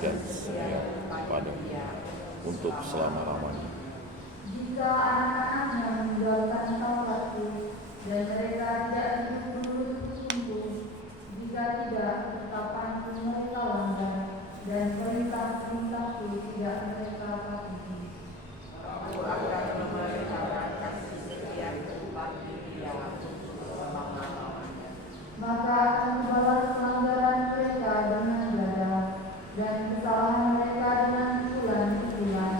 dan setia padamu untuk selama-lamanya. Jika anak-anaknya meninggalkan Taurat dan mereka tidak hidup menurut sungguh, jika tidak ketetapan mereka langgar dan perintah-perintahku tidak mereka patuhi, Aku akan memelihara kasih setiaku bagi dia untuk selama-lamanya. maka akan membalas pelanggaran mereka dengan dada dan kesalahan mereka dengan pukulan-pukulan.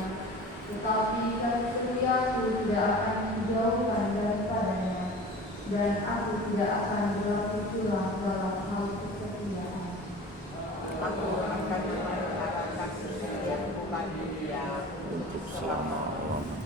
Tetapi kasih setiaku tidak akan dijauhkan daripadanya, dan aku tidak akan berlaku curang dalam hal kesetiaan. Aku akan memelihara kasih setiaku bagi dia Untuk selama-lamanya.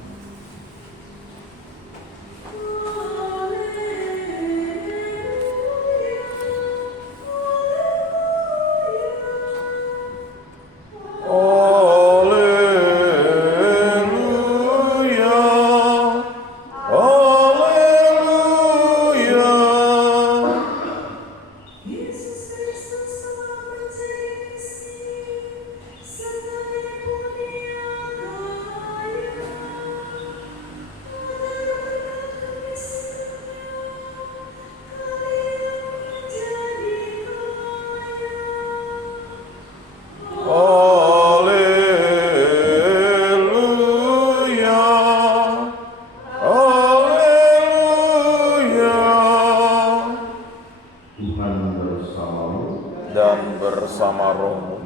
Dan bersama rohmu,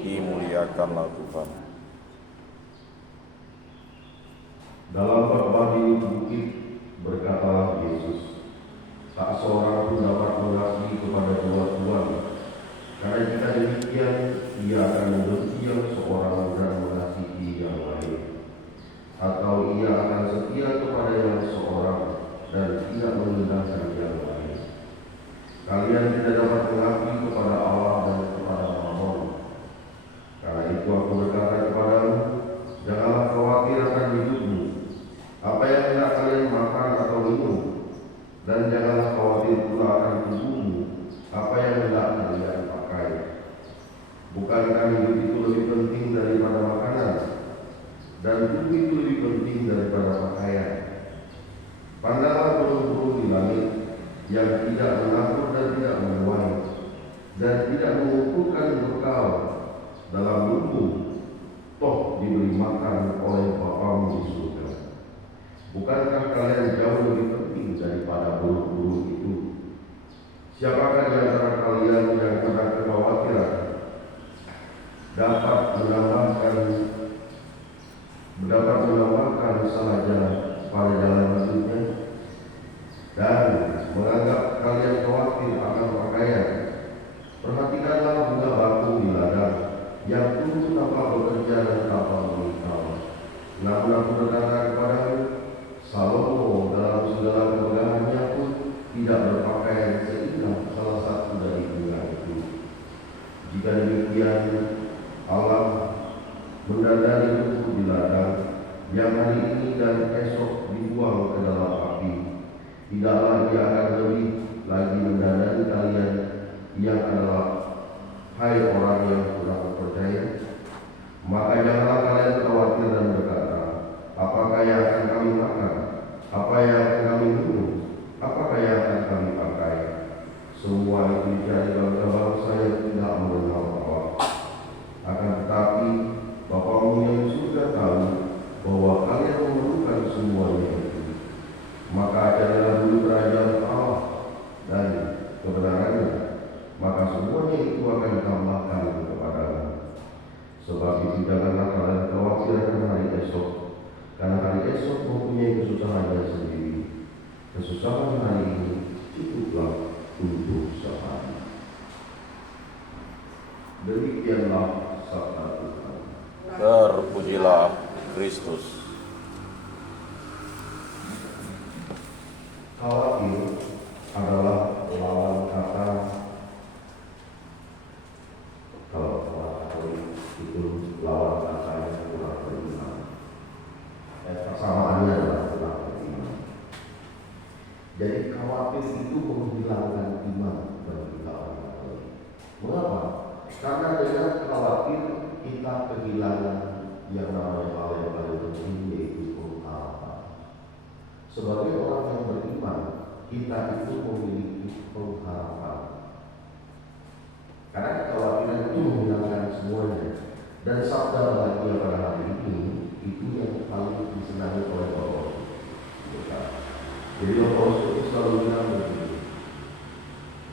dimuliakanlah Tuhan. Dalam berbagi bukit berkatalah Yesus, tak seorang pun dapat mengasihi kepada dua tuan, karena jika demikian ia akan membenci yang seorang dan mengasihi yang lain, atau ia akan setia kepada yang seorang dan tidak mengindahkan yang lain. Kalian tidak dapat mengabdi kepada Allah dan kepada Mammon. Karena itu aku berkata kepadamu, janganlah khawatir akan hidupmu, apa yang hendak kalian makan atau minum, dan janganlah khawatir pula akan tubuhmu, apa yang hendak kalian pakai. Bukankah hidup itu lebih penting daripada makanan, dan tubuh itu lebih penting daripada pakaian? Pandanglah burung-burung di langit, yang tidak menabur dan tidak menuai, dan tidak mengumpulkan bekal dalam lumbung, toh diberi makan oleh Bapamu di surga. Bukankah kalian jauh lebih penting daripada burung-burung itu? Siapakah di antara kalian yang karena kekhawatiran dapat menambahkan sahaja pada jalan hidupnya? Dan menganggap kalian khawatir akan pakaian, perhatikanlah bunga bakung di ladang yang tumbuh tanpa bekerja dan tanpa memikau. Namun aku berkata kepadamu, Salomo dalam segala kemegahannya pun tidak berpakaian seindah salah satu dari bunga itu. Jika demikian, Allah mendandani rumput di ladang yang hari ini dan esok dibuang ke dalam api. Tidaklah ia akan lebih lagi mendandani kalian yang adalah hai orang yang kurang percaya. Maka janganlah kalian khawatir dan berkata, apakah yang akan kami makan? Apa yang akan kami minum? Apakah yang akan kami pakai? Semua itu dicari bangsa bangsa yang tidak mengenal Allah. Akan tetapi Bapamu yang di surga tahu bahwa kalian memerlukan semuanya itu. Maka carilah dulu kerajaan Allah dan kebenarannya, maka semuanya itu akan ditambahkan kepadamu. Sebab itu janganlah kalian khawatir akan hari esok, karena hari esok mempunyai kesusahannya sendiri. Kesusahan hari ini cukuplah untuk sehari. Demikianlah sabda Tuhan. Terpujilah Kristus. Khawatir adalah lawan kata, kalau khawatir itu lawan kata yang kurang beriman. Persamaannya adalah kurang beriman. Jadi khawatir itu menghilangkan iman bagi orang lain. Mengapa? Karena dengan khawatir kita kehilangan yang namanya hal yang paling penting, yaitu pengharapan. Sebagai orang yang beriman, kita itu memiliki pengharapan. Karena kekhawatiran itu menghilangkan semuanya. Dan sabda bahagia pada hari ini itu yang paling disenangi oleh Bapak. Jadi Bapak itu selalu bilang begini,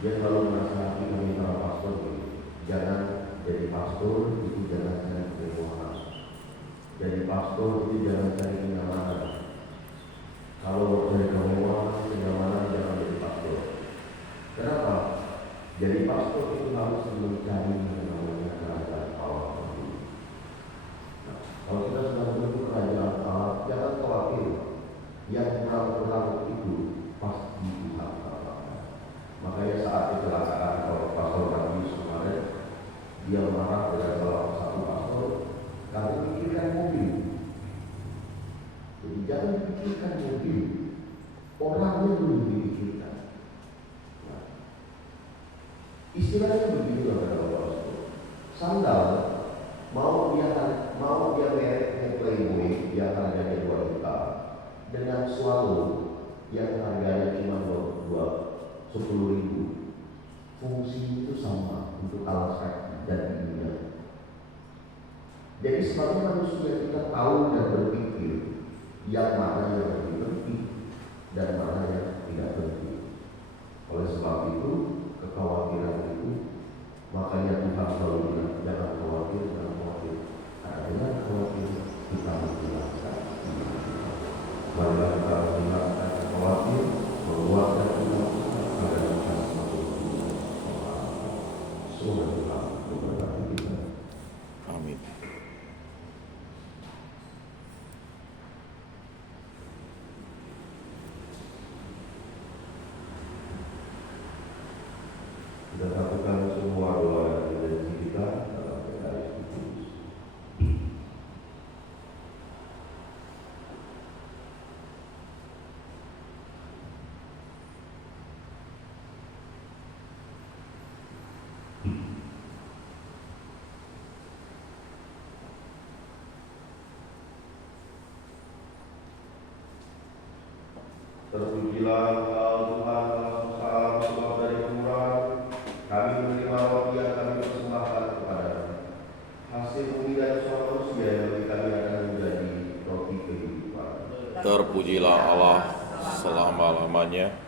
dia selalu menasihati kami para pastor begini, jangan jadi pastor itu jangan cari kemewahan, jadi pastor itu jangan cari kenyamanan. Kalau cari kemewahan, kenyamanan, jangan jadi pastor. Kenapa? Jadi pastor itu harus mencari yang namanya kerajaan Allah. Kalau kita sedang menuju kerajaan Allah, jangan khawatir. Yang kurang-kurang itu pasti Tuhan katakan. Makanya saat kecelakaan oleh pastor Radius kemarin, dia marah dengan salah satu pastor karena pikirkan mobil. Jadi jangan pikirkan mobil, orangnya dulu dipikirkan. Nah, istilahnya begini loh Bapak. Sandal mau dia mereknya Playboy yang harganya 2 juta dengan swallow yang harganya cuma 10.000, fungsi itu sama untuk alas kaki dan ininya. Jadi sebagai manusia kita tahu dan berpikir yang mana yang lebih penting dan mana yang tidak penting. Oleh sebab itu kekhawatiran itu, makanya Tuhan selalu bilang jangan khawatir, jangan khawatir. Karena dengan khawatir kita menghilangkan. Marilah kita menghilangkan khawatir, menguatkan iman agar kita semakin semoga Tuhan memberkati kita. Amin. Kita lakukan semua doa dan janji kita dalam Ekaristi Kudus. Terpujilah Engkau Tuhan Allah salam sebab dari kemurahan kami menerima roti yang kami persembahkan kepada-Mu. Hasil bumi dan suara manusia yang bagi kami akan menjadi roti kehidupan. Terpujilah Allah selama-lamanya.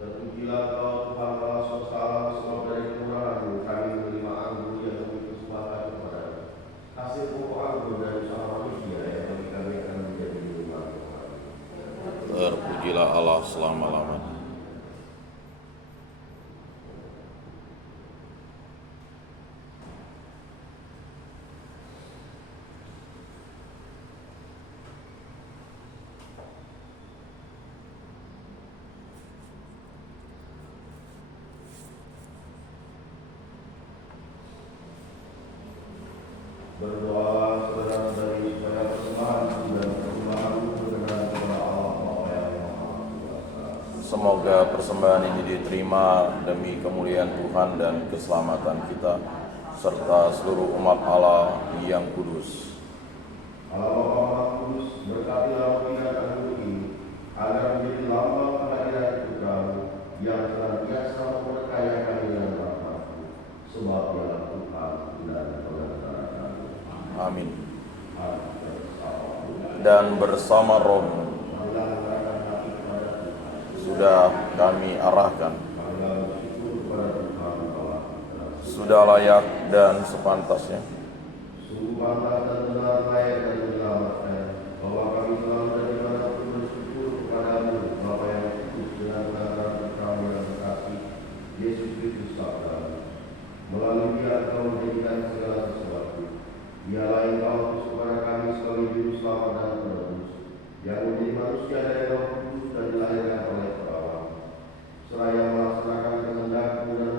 Terpujilah Engkau Tuhan Allah SWT sebab dari kemurahan-Mu kami menerima anggur yang kami persembahkan kepada-Mu. Hasil pokok anggur dan usaha manusia yang bagi kami akan menjadi minuman Tuhan. Terpujilah Allah selama-lamanya. Berdoa saudara-saudari supaya persembahan dan persembahan berkenan kepada Allah Bapa yang Maha Kuasa. Semoga persembahan ini diterima demi kemuliaan Tuhan dan keselamatan kita, serta seluruh umat Allah yang kudus. Allah Bapa Maha Kudus, berkatilah roti dan anggur ini, agar menjadi lambang kehadiran Putra-Mu yang senantiasa memberkati kami dengan rahmat-Mu, sebab Dialah Tuhan dan pengantara kami. Amin. Amin. Dan bersama Roh-Mu Marilah menyerahkan hati kepada Tuhan. sudah kami arahkan, Marilah bersyukur kepada Tuhan Allah kita. sudah layak dan sepantasnya. Sungguh pantas dan benar layak dan menyelamatkan bahwa kami selalu dan dimanapun bersyukur kepada-Mu Bapa yang kudus dengan pengajaran Putra-Mu yang terkasih Yesus Kristus Sabda. Melalui Dia Engkau menjadikan segala sesuatu. Dialah yang Engkau utus kepada kami sebagai juru selamat dan penebus, yang menjadi manusia dari Roh Kudus dan dilahirkan oleh perawan, seraya melaksanakan kehendak-Mu dan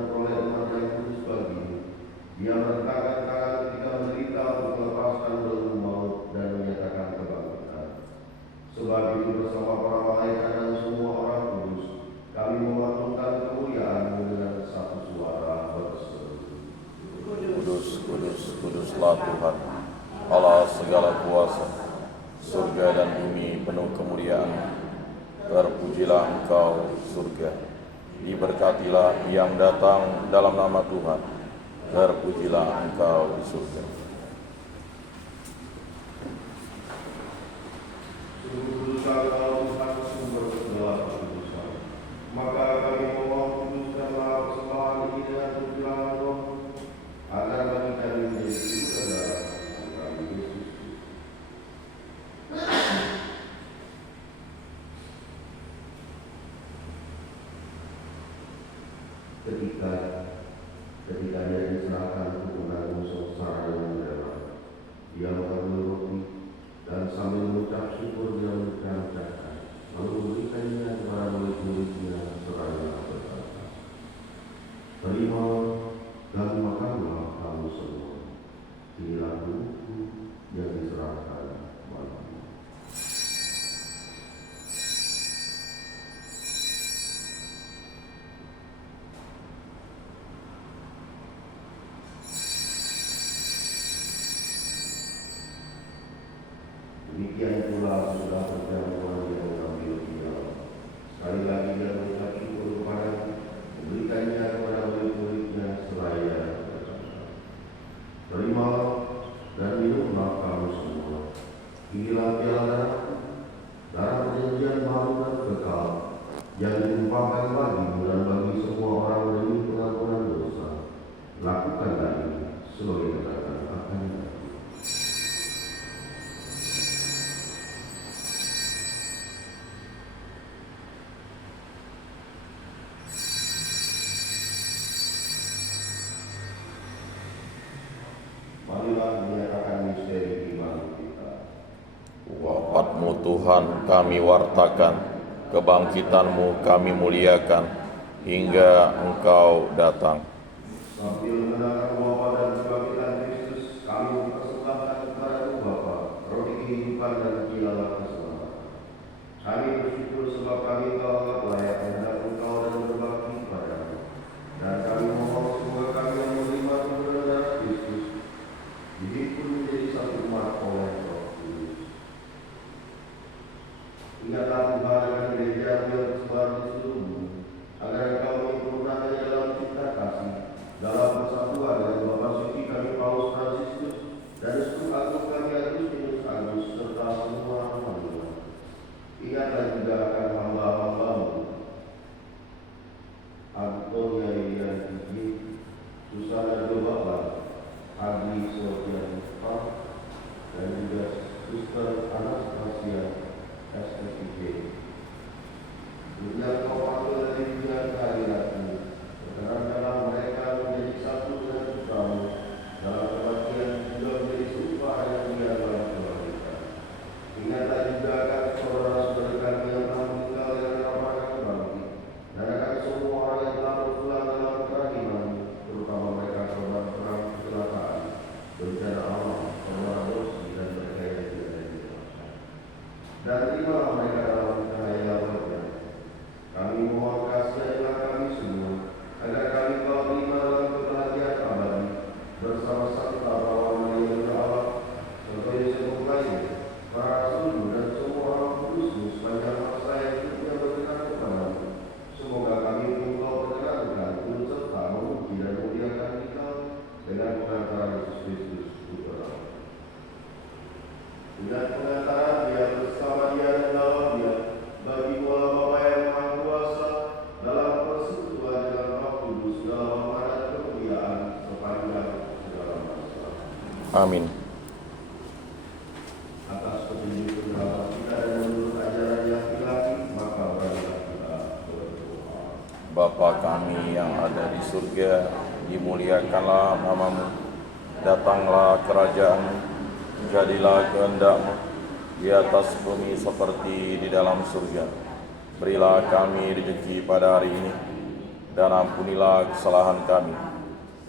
Terpujilah Engkau surga, diberkatilah yang datang dalam nama Tuhan. Terpujilah Engkau di surga. Maka kami mohon kuduskanlah persembahan ini dengan perjuangan roh, agar kami menjadi saudara kami Yesus. Ketika dia diserahkan untuk menanggung sengsara yang berat, dia mengambil roti dan sambil mengucap syukur dia mengucapkan, lalu memberikannya kepada murid-muridnya seraya berkata, "Terima dan makanlah kamu semua, inilah tubuhku yang diserahkan bagimu." Demikian pula sudah perjamuan yang mengambil dia. Sekali lagi dia mengucap syukur kepada, memberikannya kepada murid-muridnya seraya berkata, "Terima dan minumlah kamu semua. Inilah piala darah perjanjian baru dan kekal, yang ditumpahkan bagimu dan bagi semua orang demi pengampunan dosa. Lakukanlah ini sebagai kenangan akan aku." Marilah menyatakan misteri iman kita. Wafatmu Tuhan kami wartakan, kebangkitanmu kami muliakan, hingga Engkau datang. Sambil mengenangkan wafat dan kebangkitan Kristus, kami mempersembahkan kepada-Mu Bapa, roti kehidupan dan piala keselamatan. Kami bersyukur sebab kami telah anggap layak menghadap Engkau dan berbakti kepada-Mu. Dan kami mohon semoga kami yang menerima tubuh dan darah Kristus dihimpun menjadi satu umat oleh Roh Kudus. Ingatlah Tuhan dengan gereja yang tersebar di seluruh bumi, agar Engkau menyempurnakannya dalam cinta kasih, dalam persatuan dengan Bapa Suci kami Paus Fransiskus dan Uskup Agung kami Agustinus Agus serta semua hamba-Mu. Ingatlah juga akan hamba-hamba-Mu, Antonia Lilian Gigi, Susana Dobaklah, Adi Sofian Pak, dan juga Suster Anastasia SSIJ. Juga Kau panggil dari dunia kehadiran-Mu, berkenanlah mereka menjadi satu dengan Putra-Mu, dalam kebaktian juga menjadi serupa yang Dia dalam kebangkitan. Ingatlah juga akan saudara-saudara kami yang telah meninggal dengan rapatkan kebangkit, dan akan semua orang yang telah berpulang dalam kerahiman-Mu, terutama mereka korban perang kecelakaan, bencana alam, korban aborsi, dan mereka yang tidak dibebaskan. Dan terimalah mereka dalam cahaya wajah. Kami mohon kasihilah kami semua, agar kami Kau terima dalam kebahagiaan abadi, bersama Santa Bapa Maria Bunda Allah, serta Yosef lainnya, para rasul dan semua orang kudus-Mu sepanjang masa yang hidupnya berkenan kepada-Mu. Semoga kami pun Kau perkenankan turut serta memuji dan memuliakan Engkau dengan pengantaran Yesus Kristus Putra. Dengan pengantaran Dia bersama Dia dan dalam Dia, bagi Allah Bapa yang Maha Kuasa, dalam persekutuan dengan Roh Kudus, dalam amanat kemuliaan sepanjang segala masa. Amin. Atas petunjuk pendapat kita dan menurut ajaran yang ilahi, maka marilah kita berdoa. Bapa kami yang ada di surga, dimuliakanlah nama-Mu, datanglah kerajaan-Mu, jadilah kehendak-Mu di atas bumi seperti di dalam surga. Berilah kami rezeki pada hari ini, dan ampunilah kesalahan kami,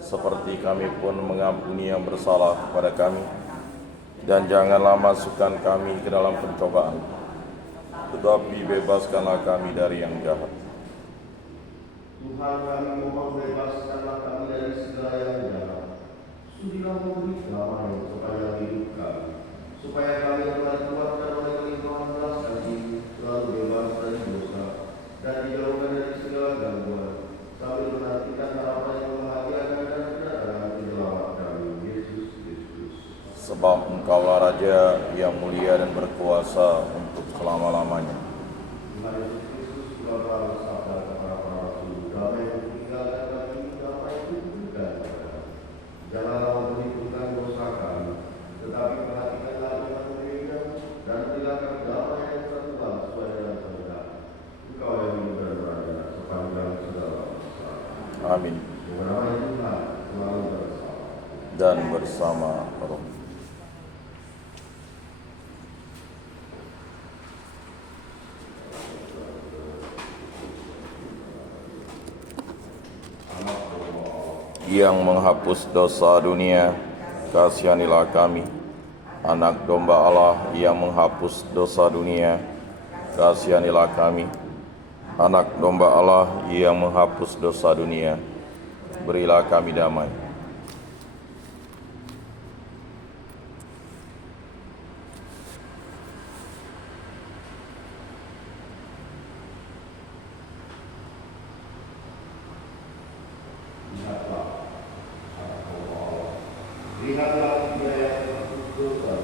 seperti kami pun mengampuni yang bersalah kepada kami. Dan janganlah masukkan kami ke dalam pencobaan, tetapi bebaskanlah kami dari yang jahat. Tuhan, kami mohon bebaskanlah kami dari segala yang jahat. Sudilah memberi damai sepanjang hidup kami, supaya kami yang telah dikuatkan oleh kelimpahan belas kasih selalu bebas dari dosa Raja yang mulia dan berkuasa untuk selama-lamanya. Mari Kristus Bapa sabda kepada para rasul, damai yang tinggalkan bagi damai itu juga. Janganlah memperhitungkan dosa kami, tetapi perhatikanlah iman mereka dan berilah kami damai yang tertuang sesuai dengan kehendak. Engkau yang hidup dan berada sepanjang segala masa. Amin. Mengenai Tuhan selalu bersama. Dan bersama roh. Yang menghapus dosa dunia, kasihanilah kami. Anak domba Allah yang menghapus dosa dunia, kasihanilah kami. Anak domba Allah yang menghapus dosa dunia, berilah kami damai. Lihatlah dia yang menghapus dosa.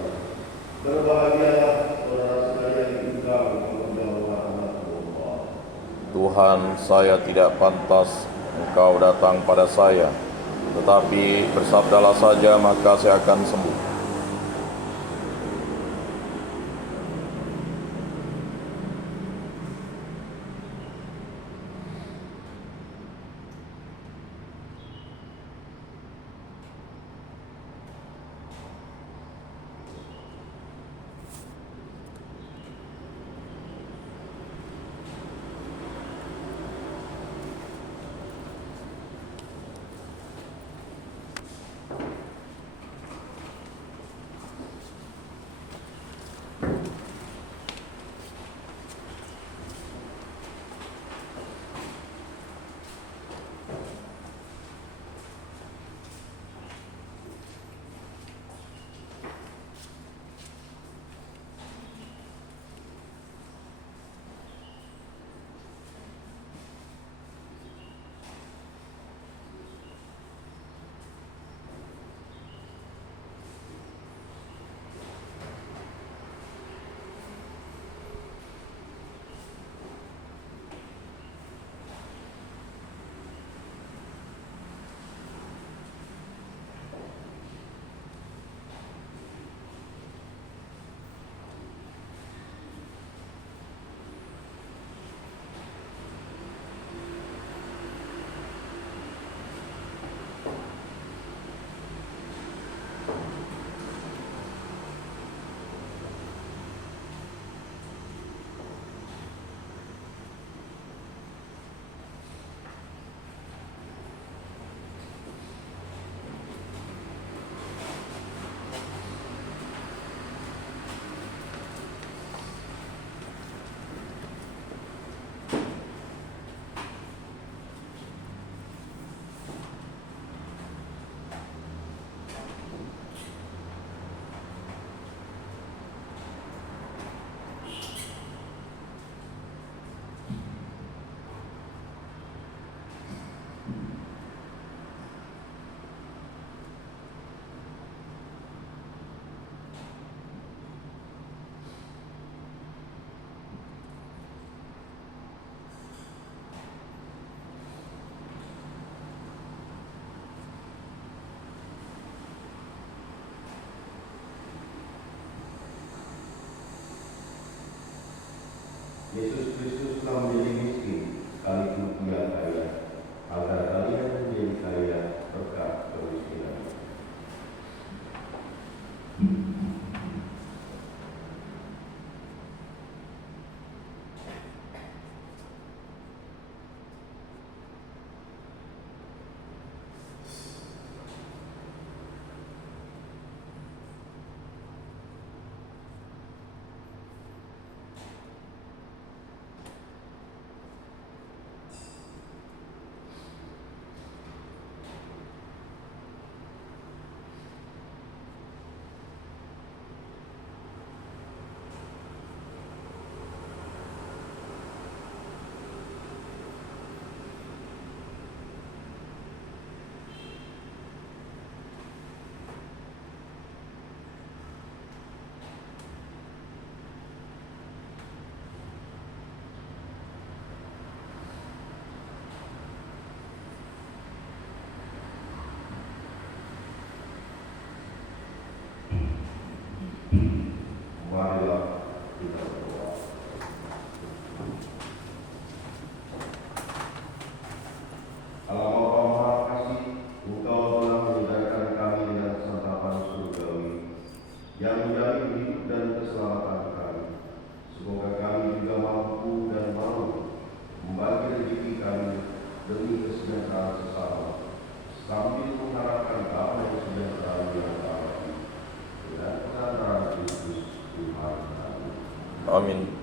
Berbahagialah saudara sekalian yang tinggal di rumah Allah. Tuhan, saya tidak pantas Engkau datang pada saya, tetapi bersabdalah saja maka saya akan sembuh. Yesus Kristus telah menjadi miskin sekalipun Dia kaya, agar kalian menjadi kaya berkat kemiskinan. Kita berdoa. Allah Bapa Maha Kasih, Engkau telah menyediakan kami dengan santapan surgawi yang menjamin hidup dan keselamatan kami. Semoga kami juga mampu dan mau membagi rezeki kami demi kesejahteraan sesama, sambil mengharapkan damai sejahtera yang abadi dengan perantaraan Kristus Tuhan kami. Amin.